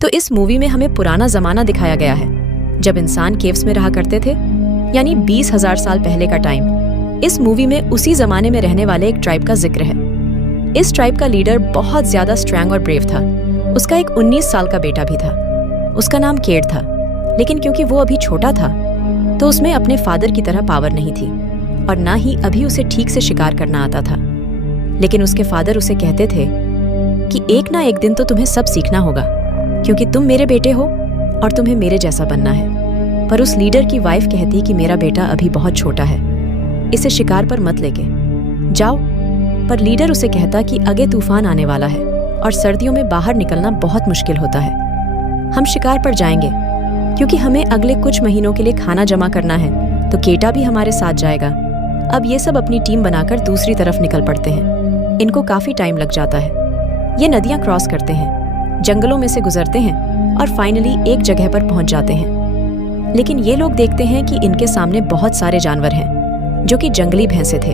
तो इस मूवी में हमें पुराना जमाना दिखाया गया है, जब इंसान केव्स में रहा करते थे, यानी 20,000 साल पहले का टाइम। इस मूवी में उसी जमाने में रहने वाले एक ट्राइब का जिक्र है। इस ट्राइब का लीडर बहुत ज्यादा स्ट्रॉन्ग और ब्रेव था। उसका एक 19 साल का बेटा भी था। उसका नाम केड था, लेकिन क्योंकि वो अभी छोटा था तो उसमें अपने फादर की तरह पावर नहीं थी और ना ही अभी उसे ठीक से शिकार करना आता था। लेकिन उसके फादर उसे कहते थे कि एक ना एक दिन तो तुम्हें सब सीखना होगा, क्योंकि तुम मेरे बेटे हो और तुम्हें मेरे जैसा बनना है। पर उस लीडर की वाइफ कहती कि मेरा बेटा अभी बहुत छोटा है, इसे शिकार पर मत लेके जाओ। पर लीडर उसे कहता कि आगे तूफान आने वाला है और सर्दियों में बाहर निकलना बहुत मुश्किल होता है। हम शिकार पर जाएंगे क्योंकि हमें अगले कुछ महीनों के लिए खाना जमा करना है, तो केटा भी हमारे साथ जाएगा। अब ये सब अपनी टीम बनाकर दूसरी तरफ निकल पड़ते हैं। इनको काफी टाइम लग जाता है। ये नदियां क्रॉस करते हैं, जंगलों में से गुजरते हैं और फाइनली एक जगह पर पहुंच जाते हैं। लेकिन ये लोग देखते हैं कि इनके सामने बहुत सारे जानवर हैं जो कि जंगली भैंसे थे।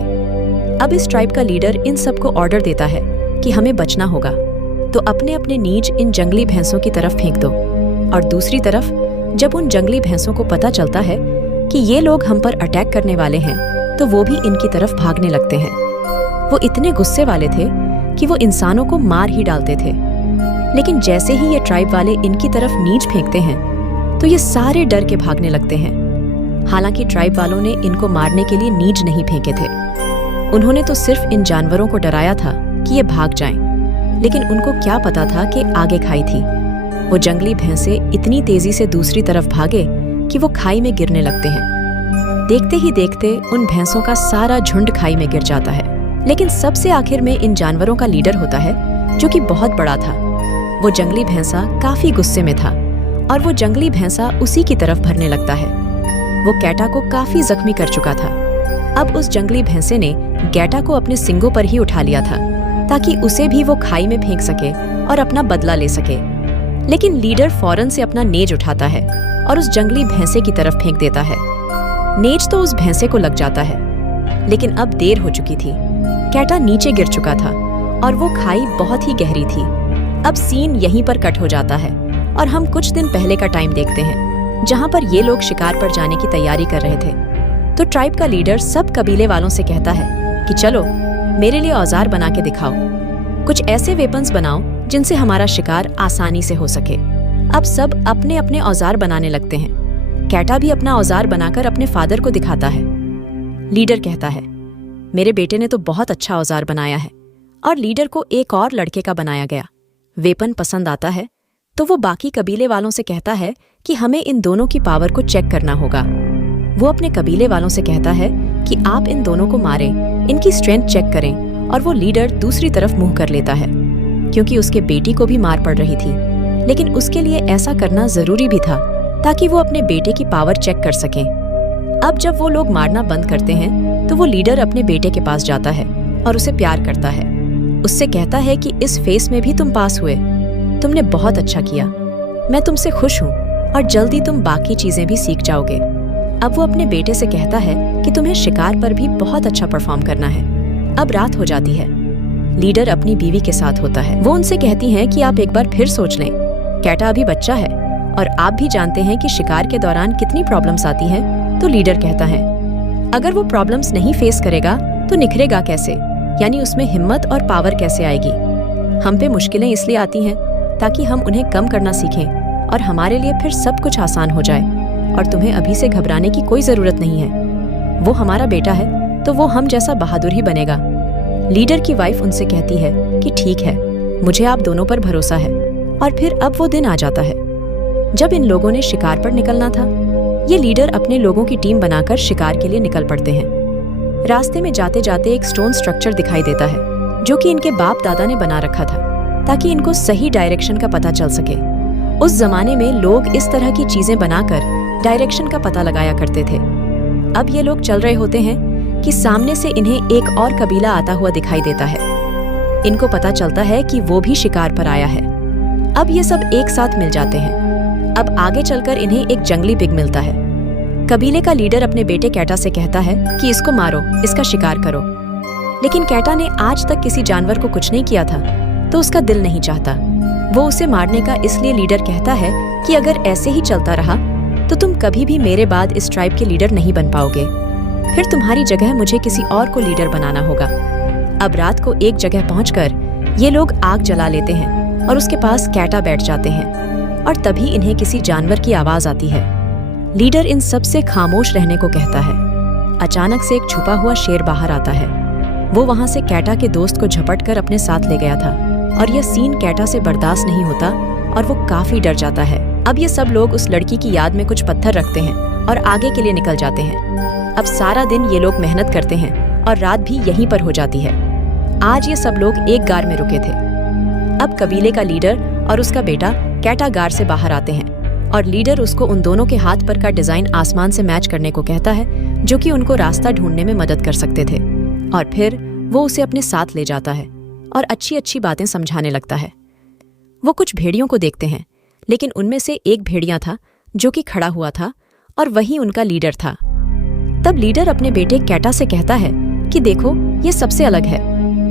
अब इस ट्राइब का लीडर इन सबको ऑर्डर देता है कि हमें बचना होगा, तो अपने अपने नीज इन जंगली भैंसों की तरफ फेंक दो। और दूसरी तरफ जब उन जंगली भैंसों को पता चलता है कि ये लोग हम पर अटैक करने वाले हैं, तो वो भी इनकी तरफ भागने लगते हैं। वो इतने गुस्से वाले थे कि वो इंसानों को मार ही डालते थे। लेकिन जैसे ही ये ट्राइब वाले इनकी तरफ नीच फेंकते हैं तो ये सारे डर के भागने लगते हैं। हालांकि ट्राइब वालों ने इनको मारने के लिए नीच नहीं फेंके थे, उन्होंने तो सिर्फ इन जानवरों को डराया था कि ये भाग जाएं। लेकिन उनको क्या पता था कि आगे खाई थी। वो जंगली भैंसे इतनी तेजी से दूसरी तरफ भागे कि वो खाई में गिरने लगते हैं। देखते ही देखते उन भैंसों का सारा झुंड खाई में गिर जाता है। लेकिन सबसे आखिर में इन जानवरों का लीडर होता है, जो कि बहुत बड़ा था। वो जंगली भैंसा काफी गुस्से में था और वो जंगली भैंसा उसी की तरफ भरने लगता है। वो कैटा को काफी जख्मी कर चुका था। अब उस जंगली भैंसे ने गैटा को अपने सिंगों पर ही उठा लिया था ताकि उसे भी वो खाई में फेंक सके और अपना बदला ले सके। लेकिन लीडर फौरन से अपना नेज उठाता है और उस जंगली भैंसे की तरफ फेंक देता है। नेज तो उस भैंसे को लग जाता है, लेकिन अब देर हो चुकी थी। कैटा नीचे गिर चुका था और वो खाई बहुत ही गहरी थी। अब सीन यहीं पर कट हो जाता है और हम कुछ दिन पहले का टाइम देखते हैं, जहां पर ये लोग शिकार पर जाने की तैयारी कर रहे थे। तो ट्राइब का लीडर सब कबीले वालों से कहता है कि चलो मेरे लिए औजार बना के दिखाओ, कुछ ऐसे वेपन्स बनाओ जिनसे हमारा शिकार आसानी से हो सके। अब सब अपने अपने औजार बनाने लगते हैं। कैटा भी अपना औजार बनाकर अपने फादर को दिखाता है। लीडर कहता है मेरे बेटे ने तो बहुत अच्छा औजार बनाया है। और लीडर को एक और लड़के का बनाया गया वेपन पसंद आता है, तो वो बाकी कबीले वालों से कहता है कि हमें इन दोनों की पावर को चेक करना होगा। वो अपने कबीले वालों से कहता है कि आप इन दोनों को मारें, इनकी स्ट्रेंथ चेक करें। और वो लीडर दूसरी तरफ मुंह कर लेता है, क्योंकि उसके बेटी को भी मार पड़ रही थी। लेकिन उसके लिए ऐसा करना जरूरी भी था ताकि वो अपने बेटे की पावर चेक कर सकें। अब जब वो लोग मारना बंद करते हैं तो वो लीडर अपने बेटे के पास जाता है और उसे प्यार करता है। उससे कहता है कि इस फेस में भी तुम पास हुए, तुमने बहुत अच्छा किया, मैं तुमसे खुश हूँ और जल्दी तुम बाकी चीजें भी सीख जाओगे। अब वो अपने बेटे से कहता है कि तुम्हें शिकार पर भी बहुत अच्छा परफॉर्म करना है। अब रात हो जाती है। लीडर अपनी बीवी के साथ होता है। वो उनसे कहती हैं कि आप एक बार फिर सोच लें, कैटा अभी बच्चा है और आप भी जानते हैं कि शिकार के दौरान कितनी प्रॉब्लम्स आती हैं। तो लीडर कहता है अगर वो प्रॉब्लम्स नहीं फेस करेगा तो निखरेगा कैसे, यानी उसमें हिम्मत और पावर कैसे आएगी। हम पे मुश्किलें इसलिए आती हैं ताकि हम उन्हें कम करना सीखें और हमारे लिए फिर सब कुछ आसान हो जाए। और तुम्हें अभी से घबराने की कोई जरूरत नहीं है। वो हमारा बेटा है तो वो हम जैसा बहादुर ही बनेगा। लीडर की वाइफ उनसे कहती है कि ठीक है, मुझे आप दोनों पर भरोसा है। और फिर अब वो दिन आ जाता है जब इन लोगों ने शिकार पर निकलना था। ये लीडर अपने लोगों की टीम बनाकर शिकार के लिए निकल पड़ते हैं। रास्ते में जाते जाते एक स्टोन स्ट्रक्चर दिखाई देता है जो कि इनके बाप दादा ने बना रखा था ताकि इनको सही डायरेक्शन का पता चल सके। उस जमाने में लोग इस तरह की चीजें बनाकर डायरेक्शन का पता लगाया करते थे। अब ये लोग चल रहे होते हैं कि सामने से इन्हें एक और कबीला आता हुआ दिखाई देता है। इनको पता चलता है कि वो भी शिकार पर आया है। अब ये सब एक साथ मिल जाते हैं। अब आगे चलकर इन्हें एक जंगली पिग मिलता है। कबीले का लीडर अपने बेटे कैटा से कहता है कि इसको मारो, इसका शिकार करो। लेकिन कैटा ने आज तक किसी जानवर को कुछ नहीं किया था, तो उसका दिल नहीं चाहता। वो उसे मारने का इसलिए लीडर कहता है कि अगर ऐसे ही चलता रहा तो तुम कभी भी मेरे बाद इस ट्राइब के लीडर नहीं बन पाओगे, फिर तुम्हारी जगह मुझे किसी और को लीडर बनाना होगा। अब रात को एक जगह पहुंचकर ये लोग आग जला लेते हैं और उसके पास कैटा बैठ जाते हैं और तभी इन्हें किसी जानवर की आवाज आती है। लीडर इन सब से खामोश रहने को कहता है। अचानक से एक छुपा हुआ शेर बाहर आता है। वो वहां से कैटा के दोस्त को झपटकर अपने साथ ले गया था और यह सीन कैटा से बर्दाश्त नहीं होता और वो काफी डर जाता है। अब ये सब लोग उस लड़की की याद में कुछ पत्थर रखते हैं और आगे के लिए निकल जाते हैं। अब सारा दिन ये लोग मेहनत करते हैं और रात भी यहीं पर हो जाती है। आज ये सब लोग एक गार में रुके थे। अब कबीले का लीडर और उसका बेटा कैटा गार से बाहर आते हैं और लीडर उसको उन दोनों के हाथ पर का डिजाइन आसमान से मैच करने को कहता है, जो कि उनको रास्ता ढूंढने में मदद कर सकते थे। और फिर वो उसे अपने साथ ले जाता है और अच्छी अच्छी बातें समझाने लगता है। वो कुछ भेड़ियों को देखते हैं, लेकिन उनमें से एक भेड़िया था जो कि खड़ा हुआ था और वही उनका लीडर था। तब लीडर अपने बेटे कैटा से कहता है कि देखो, ये सबसे अलग है।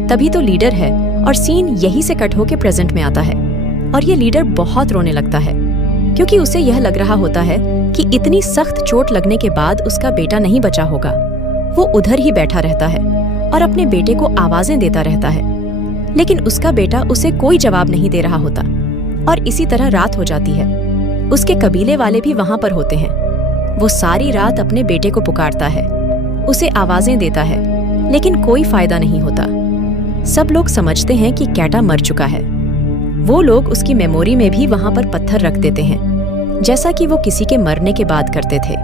तभी तो लीडर है और सीन यही से कट होके प्रेजेंट में आता है और ये लीडर बहुत रोने लगता है, क्योंकि उसे यह लग रहा होता है कि इतनी सख्त चोट लगने के बाद उसका बेटा नहीं बचा होगा। वो उधर ही बैठा रहता है और अपने बेटे को आवाजें देता रहता है, लेकिन उसका बेटा उसे कोई जवाब नहीं दे रहा होता और इसी तरह रात हो जाती है। उसके कबीले वाले भी वहां पर होते हैं। वो सारी रात अपने बेटे को पुकारता है, उसे आवाजें देता है, लेकिन कोई फायदा नहीं होता। सब लोग समझते हैं कि कैटा मर चुका है। वो लोग उसकी मेमोरी में भी वहां पर पत्थर रख देते हैं, जैसा कि वो किसी के मरने के बाद करते थे।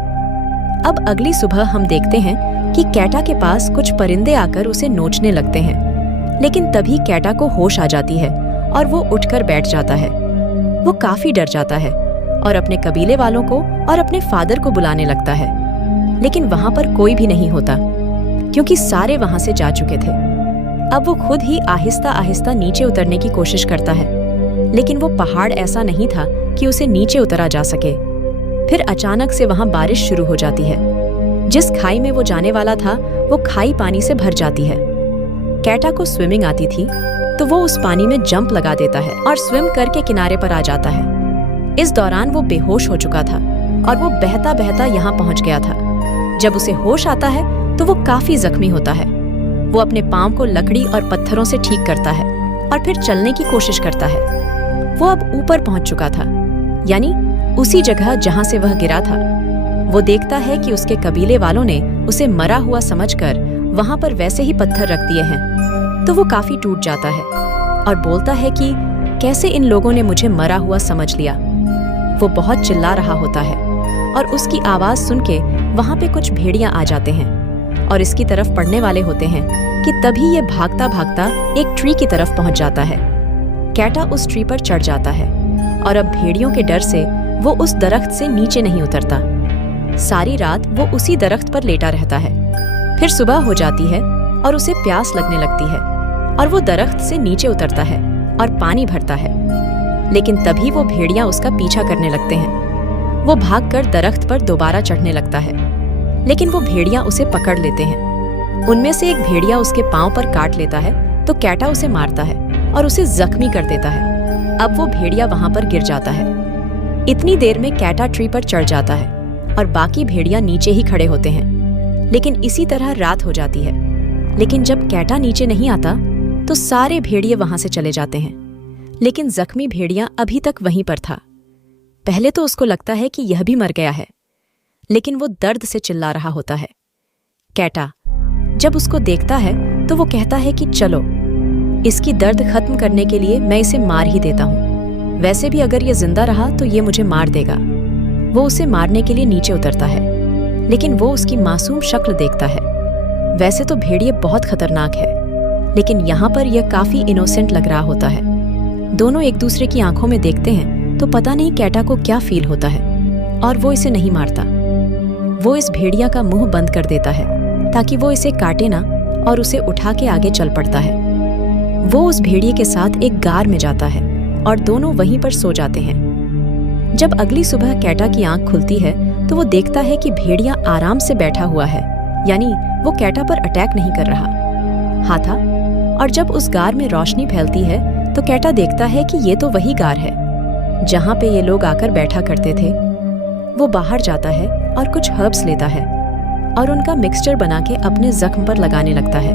अब अगली सुबह हम देखते हैं कि कैटा के पास कुछ परिंदे आकर उसे नोचने लगते हैं, लेकिन तभी कैटा को होश आ जाती है और वो उठकर बैठ जाता है। वो काफी डर जाता है और अपने कबीले वालों को और अपने फादर को बुलाने लगता है, लेकिन वहां पर कोई भी नहीं होता, क्योंकि सारे वहां से जा चुके थे। अब वो खुद ही आहिस्ता आहिस्ता नीचे उतरने की कोशिश करता है, लेकिन वो पहाड़ ऐसा नहीं था कि उसे नीचे उतरा जा सके। फिर अचानक से वहां बारिश शुरू हो जाती है। जिस खाई में वो जाने वाला था, वो खाई पानी से भर जाती है। कैटा को स्विमिंग आती थी, तो वो उस पानी में जंप लगा देता है और स्विम करके किनारे पर आ जाता है। इस दौरान वो बेहोश हो चुका था और वो बहता बहता यहाँ पहुंच गया था। जब उसे होश आता है तो वो काफी जख्मी होता है। वो अपने पांव को लकड़ी और पत्थरों से ठीक करता है और फिर चलने की कोशिश करता है। वो अब ऊपर पहुंच चुका था, यानी उसी जगह जहां से वह गिरा था। वो देखता है कि उसके कबीले वालों ने उसे मरा हुआ समझकर वहां पर वैसे ही पत्थर रख दिए हैं। तो वो काफी टूट जाता है और बोलता है कि कैसे इन लोगों ने मुझे मरा हुआ समझ लिया। वो बहुत चिल्ला रहा होता है और उसकी आवाज सुन के वहां पे कुछ भेड़ियां आ जाते हैं और इसकी तरफ पड़ने वाले होते हैं कि तभी ये भागता भागता एक ट्री की तरफ पहुंच जाता है। कैटा उस ट्री पर चढ़ जाता है और अब भेड़ियों के डर से वो उस दरख्त से नीचे नहीं उतरता। सारी रात वो उसी दरख्त पर लेटा रहता है। फिर सुबह हो जाती है और उसे प्यास लगने लगती है और वो दरख्त से नीचे उतरता है और पानी भरता है, लेकिन तभी वो भेड़ियां उसका पीछा करने लगते हैं। वो भागकर दरख्त पर दोबारा चढ़ने लगता है, लेकिन वो भेड़ियां उसे पकड़ लेते हैं। उनमें से एक भेड़िया उसके पांव पर काट लेता है तो कैटा उसे मारता है और उसे जख्मी कर देता है। अब वो भेड़िया वहां पर गिर जाता है। इतनी देर में कैटा ट्री पर चढ़ जाता है और बाकी भेड़िया नीचे ही खड़े होते हैं, लेकिन इसी तरह रात हो जाती है। लेकिन जब कैटा नीचे नहीं आता तो सारे भेड़िए वहां से चले जाते हैं, लेकिन जख्मी भेड़िया अभी तक वहीं पर था। पहले तो उसको लगता है कि यह भी मर गया है, लेकिन वो दर्द से चिल्ला रहा होता है। कैटा जब उसको देखता है तो वो कहता है कि चलो, इसकी दर्द खत्म करने के लिए मैं इसे मार ही देता हूँ। वैसे भी अगर ये जिंदा रहा तो ये मुझे मार देगा। वो उसे मारने के लिए नीचे उतरता है, लेकिन वो उसकी मासूम शक्ल देखता है। वैसे तो भेड़िए बहुत खतरनाक है, लेकिन यहाँ पर यह काफी इनोसेंट लग रहा होता है। दोनों एक दूसरे की आंखों में देखते हैं तो पता नहीं कैटा को क्या फील होता है, और वो इसे नहीं मारता। वो इस भेड़िया का मुंह बंद कर देता है ताकि वो इसे काटे ना, और उसे उठा के आगे चल पड़ता है। वो उस भेड़िए के साथ एक गार में जाता है और दोनों वहीं पर सो जाते हैं। जब अगली सुबह कैटा की आंख खुलती है तो वो देखता है कि भेड़िया आराम से बैठा हुआ है, यानी वो कैटा पर अटैक नहीं कर रहा था। और जब उस गार में रोशनी फैलती है तो कैटा देखता है कि ये तो वही गार है जहाँ पे ये लोग आकर बैठा करते थे। वो बाहर जाता है और कुछ हर्ब्स लेता है और उनका मिक्सचर बना के अपने जख्म पर लगाने लगता है।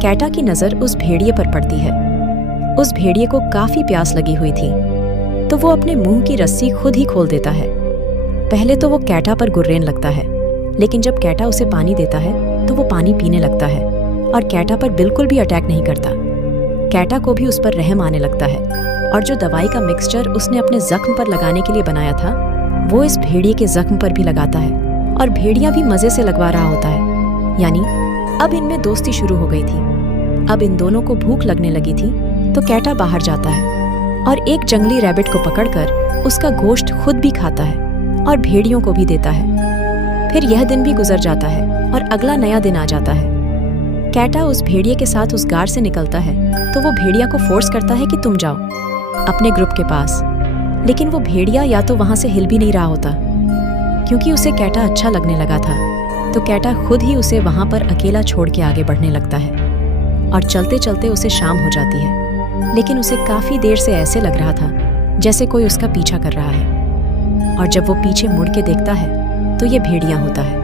कैटा की नज़र उस भेड़िए पर पड़ती है। उस भेड़िए को काफ़ी प्यास लगी हुई थी, तो वो अपने मुंह की रस्सी खुद ही खोल देता है। पहले तो वो कैटा पर गुर्रेन लगता है, लेकिन जब कैटा उसे पानी देता है तो वो पानी पीने लगता है और कैटा पर बिल्कुल भी अटैक नहीं करता। कैटा को भी उस पर रहम आने लगता है और जो दवाई का मिक्सचर उसने अपने जख्म पर लगाने के लिए बनाया था वो इस भेड़िए के जख्म पर भी लगाता है और भेड़िया भी मजे से लगवा रहा होता है। यानी अब इनमें दोस्ती शुरू हो गई थी। अब इन दोनों को भूख लगने लगी थी, तो कैटा बाहर जाता है और एक जंगली रैबिट को पकड़कर उसका गोश्त खुद भी खाता है और भेड़ियों को भी देता है। फिर यह दिन भी गुजर जाता है और अगला नया दिन आ जाता है। कैटा उस भेड़िए के साथ उस गार से निकलता है तो वो भेड़िया को फोर्स करता है कि तुम जाओ अपने ग्रुप के पास, लेकिन वो भेड़िया या तो वहां से हिल भी नहीं रहा होता क्योंकि उसे कैटा अच्छा लगने लगा था। तो कैटा खुद ही उसे वहां पर अकेला छोड़ के आगे बढ़ने लगता है और चलते चलते उसे शाम हो जाती है, लेकिन उसे काफी देर से ऐसे लग रहा था जैसे कोई उसका पीछा कर रहा है। और जब वो पीछे मुड़ के देखता है तो ये भेड़िया होता है।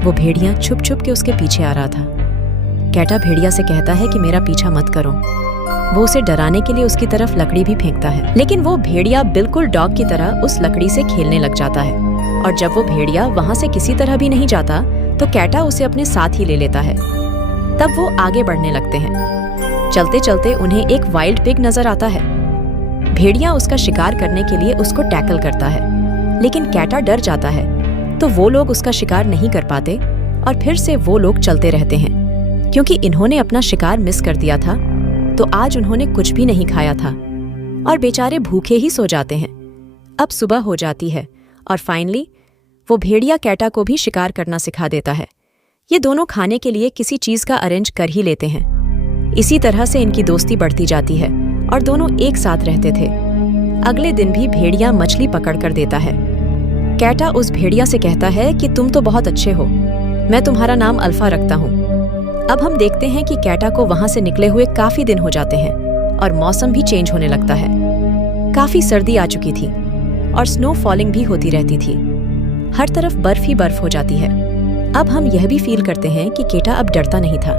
वो भेड़िया छुप छुप के उसके पीछे आ रहा था। कैटा भेड़िया से कहता है कि मेरा पीछा मत करो। वो उसे डराने के लिए उसकी तरफ लकड़ी भी फेंकता है, लेकिन वो भेड़िया बिल्कुल डॉग की तरह उस लकड़ी से खेलने लग जाता है। और जब वो भेड़िया वहां से किसी तरह भी नहीं जाता तो कैटा उसे अपने साथ ही ले लेता है। तब वो आगे बढ़ने लगते हैं। चलते चलते उन्हें एक वाइल्ड पिग नजर आता है। भेड़िया उसका शिकार करने के लिए उसको टैकल करता है, लेकिन कैटा डर जाता है तो वो लोग उसका शिकार नहीं कर पाते और फिर से वो लोग चलते रहते हैं। क्योंकि इन्होंने अपना शिकार मिस कर दिया था तो आज उन्होंने कुछ भी नहीं खाया था और बेचारे भूखे ही सो जाते हैं। अब सुबह हो जाती है और फाइनली वो भेड़िया कैटा को भी शिकार करना सिखा देता है। ये दोनों खाने के लिए किसी चीज का अरेंज कर ही लेते हैं। इसी तरह से इनकी दोस्ती बढ़ती जाती है और दोनों एक साथ रहते थे। अगले दिन भी भेड़िया मछली पकड़ कर देता है। कैटा उस भेड़िया से कहता है कि तुम तो बहुत अच्छे हो, मैं तुम्हारा नाम अल्फा रखता हूँ। अब हम देखते हैं कि कैटा को वहां से निकले हुए काफी दिन हो जाते हैं और मौसम भी चेंज होने लगता है। काफी सर्दी आ चुकी थी और स्नो फॉलिंग भी होती रहती थी। हर तरफ बर्फ ही बर्फ हो जाती है। अब हम यह भी फील करते हैं कि कैटा अब डरता नहीं था।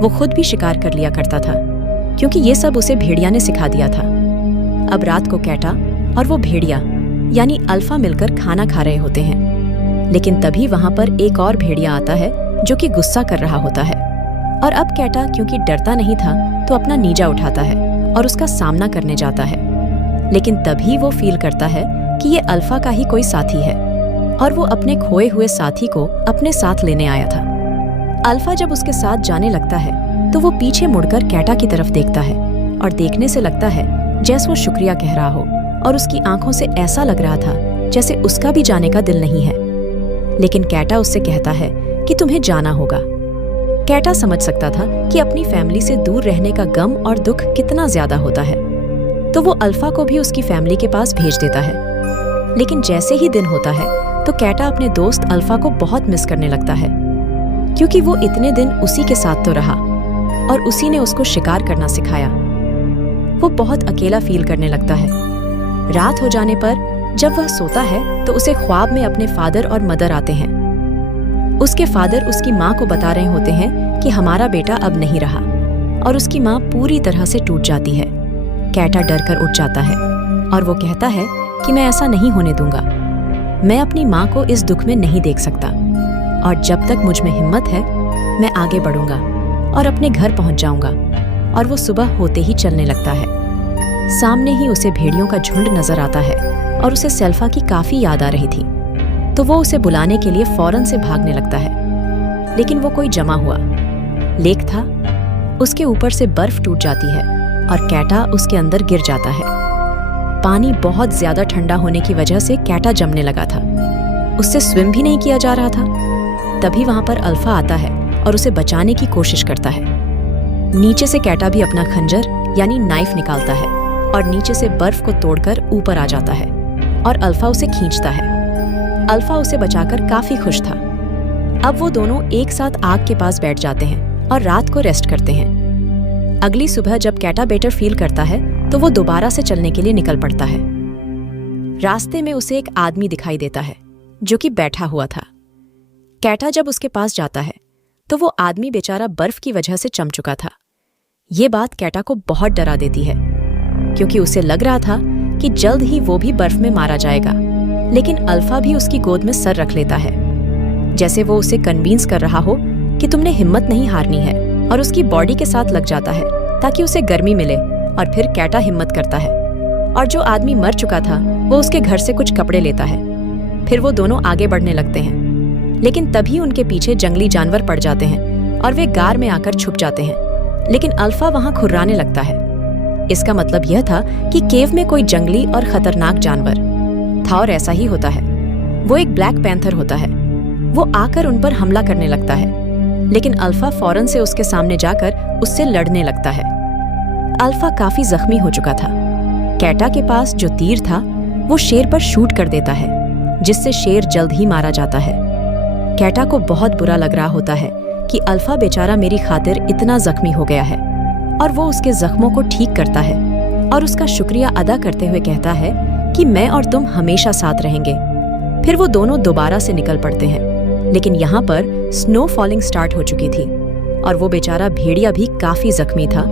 वो खुद भी शिकार कर लिया करता था क्योंकि ये सब उसे भेड़िया ने सिखा दिया था। अब रात को कैटा और वो भेड़िया यानी अल्फा मिलकर खाना खा रहे होते हैं, लेकिन तभी वहां पर एक और भेड़िया आता है जो कि गुस्सा कर रहा होता है। और अब कैटा क्योंकि डरता नहीं था तो अपना नीजा उठाता है और उसका सामना करने जाता है, लेकिन तभी वो फील करता है कि ये अल्फा का ही कोई साथी है और वो अपने खोए हुए साथी को अपने साथ लेने आया था। अल्फा जब उसके साथ जाने लगता है तो वो पीछे मुड़कर कैटा की तरफ देखता है और देखने से लगता है जैसे वो शुक्रिया कह रहा हो और उसकी आंखों से ऐसा लग रहा था जैसे उसका भी जाने का दिल नहीं है। लेकिन कैटा उससे कहता है कि तुम्हें जाना होगा। कैटा समझ सकता था कि अपनी फैमिली से दूर रहने का गम और दुख कितना ज्यादा होता है, तो वो अल्फा को भी उसकी फैमिली के पास भेज देता है। लेकिन जैसे ही दिन होता है तो कैटा अपने दोस्त अल्फा को बहुत मिस करने लगता है क्योंकि वो इतने दिन उसी के साथ तो रहा और उसी ने उसको शिकार करना सिखाया। वो बहुत अकेला फील करने लगता है। रात हो जाने पर जब वह सोता है तो उसे ख्वाब में अपने फादर और मदर आते हैं। उसके फादर उसकी माँ को बता रहे होते हैं कि हमारा बेटा अब नहीं रहा और उसकी माँ पूरी तरह से टूट जाती है। कैटा डर कर उठ जाता है और वो कहता है कि मैं ऐसा नहीं होने दूंगा। मैं अपनी माँ को इस दुख में नहीं देख सकता और जब तक मुझ में हिम्मत है मैं आगे बढ़ूंगा और अपने घर पहुंच जाऊंगा। और वो सुबह होते ही चलने लगता है। सामने ही उसे भेड़ियों का झुंड नजर आता है और उसे सेल्फा की काफी याद आ रही थी, तो वो उसे बुलाने के लिए फौरन से भागने लगता है। लेकिन वो कोई जमा हुआ लेक था, उसके ऊपर से बर्फ टूट जाती है और कैटा उसके अंदर गिर जाता है। पानी बहुत ज्यादा ठंडा होने की वजह से कैटा जमने लगा था। उससे स्विम भी नहीं किया जा रहा था। तभी वहां पर अल्फा आता है और उसे बचाने की कोशिश करता है। नीचे से कैटा भी अपना खंजर यानी नाइफ निकालता है और नीचे से बर्फ को तोड़कर ऊपर आ जाता है और अल्फा उसे खींचता है। अल्फा उसे बचाकर काफी खुश था। अब वो दोनों एक साथ आग के पास बैठ जाते हैं और रात को रेस्ट करते हैं। अगली सुबह जब कैटा बेटर फील करता है तो वो दोबारा से चलने के लिए निकल पड़ता है। रास्ते में उसे एक आदमी दिखाई देता है जो कि बैठा हुआ था। कैटा जब उसके पास जाता है तो वो आदमी बेचारा बर्फ की वजह से चम चुका था। ये बात कैटा को बहुत डरा देती है क्योंकि उसे लग रहा था कि जल्द ही वो भी बर्फ में मारा जाएगा, लेकिन अल्फा भी उसकी गोद में सर रख लेता है, जैसे वो उसे कन्विंस कर रहा हो कि तुमने हिम्मत नहीं हारनी है, और उसकी बॉडी के साथ लग जाता है ताकि उसे गर्मी मिले। और फिर कैटा हिम्मत करता है और जो आदमी मर चुका था वो उसके घर से कुछ कपड़े लेता है। फिर वो दोनों आगे बढ़ने लगते हैं, लेकिन तभी उनके पीछे जंगली जानवर पड़ जाते हैं और वे गार में आकर छुप जाते हैं। लेकिन अल्फा वहां खुर्राने लगता है। इसका मतलब यह था कि केव में कोई जंगली और खतरनाक जानवर था, और ऐसा ही होता है। वो एक ब्लैक पैंथर होता है। वो आकर उन पर हमला करने लगता है, लेकिन अल्फा फौरन से उसके सामने जाकर उससे लड़ने लगता है। अल्फा काफी जख्मी हो चुका था। कैटा के पास जो तीर था वो शेर पर शूट कर देता है, जिससे शेर जल्द ही मारा जाता है। कैटा को बहुत बुरा लग रहा होता है कि अल्फा बेचारा मेरी खातिर इतना जख्मी हो गया है, और वो उसके जख्मों को ठीक करता है और उसका शुक्रिया अदा करते हुए कहता है कि मैं और तुम हमेशा साथ रहेंगे। फिर वो दोनों दोबारा से निकल पड़ते हैं, लेकिन यहाँ पर स्नो फॉलिंग स्टार्ट हो चुकी थी और वो बेचारा भेड़िया भी काफी जख्मी था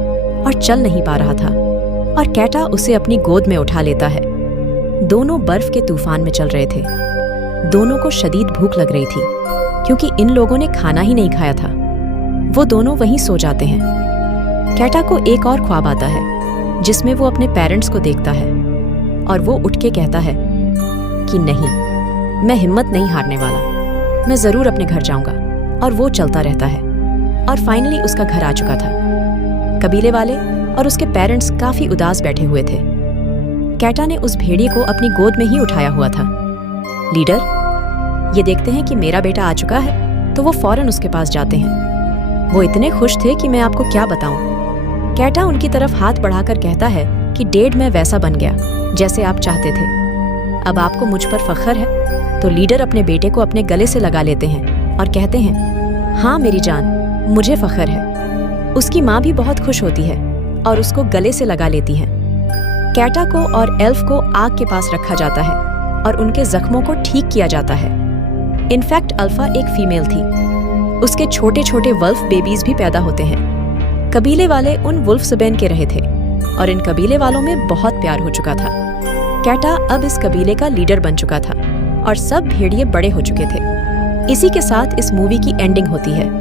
और चल नहीं पा रहा था, और कैटा उसे अपनी गोद में उठा लेता है। दोनों बर्फ के तूफान में चल रहे थे। दोनों को शदीद भूख लग रही थी क्योंकि इन लोगों ने खाना ही नहीं खाया था। वो दोनों वहीं सो जाते हैं। कैटा को एक और ख्वाब आता है जिसमें वो अपने पेरेंट्स को देखता है, और वो उठ के कहता है कि नहीं, मैं हिम्मत नहीं हारने वाला, मैं जरूर अपने घर जाऊंगा। और वो चलता रहता है और फाइनली उसका घर आ चुका था। कबीले वाले और उसके पेरेंट्स काफी उदास बैठे हुए थे। कैटा ने उस भेड़िए को अपनी गोद में ही उठाया हुआ था। लीडर, ये देखते हैं कि मेरा बेटा आ चुका है तो वो फौरन उसके पास जाते हैं। वो इतने खुश थे कि मैं आपको क्या बताऊं। कैटा उनकी तरफ हाथ बढ़ाकर कहता है कि डैड मैं वैसा बन गया जैसे आप चाहते थे। अब आपको मुझ पर फख्र है। तो लीडर अपने बेटे को अपने गले से लगा लेते हैं और कहते हैं, हाँ मेरी जान, मुझे फख्र है। उसकी माँ भी बहुत खुश होती है और उसको गले से लगा लेती है। कैटा को और एल्फ को आग के पास रखा जाता है और उनके जख्मों को ठीक किया जाता है। इनफैक्ट अल्फा एक फीमेल थी। उसके छोटे छोटे वल्फ बेबीज भी पैदा होते हैं। कबीले वाले उन वुल्फ्सबेन के रहे थे और इन कबीले वालों में बहुत प्यार हो चुका था। कैटा अब इस कबीले का लीडर बन चुका था और सब भेड़िए बड़े हो चुके थे। इसी के साथ इस मूवी की एंडिंग होती है।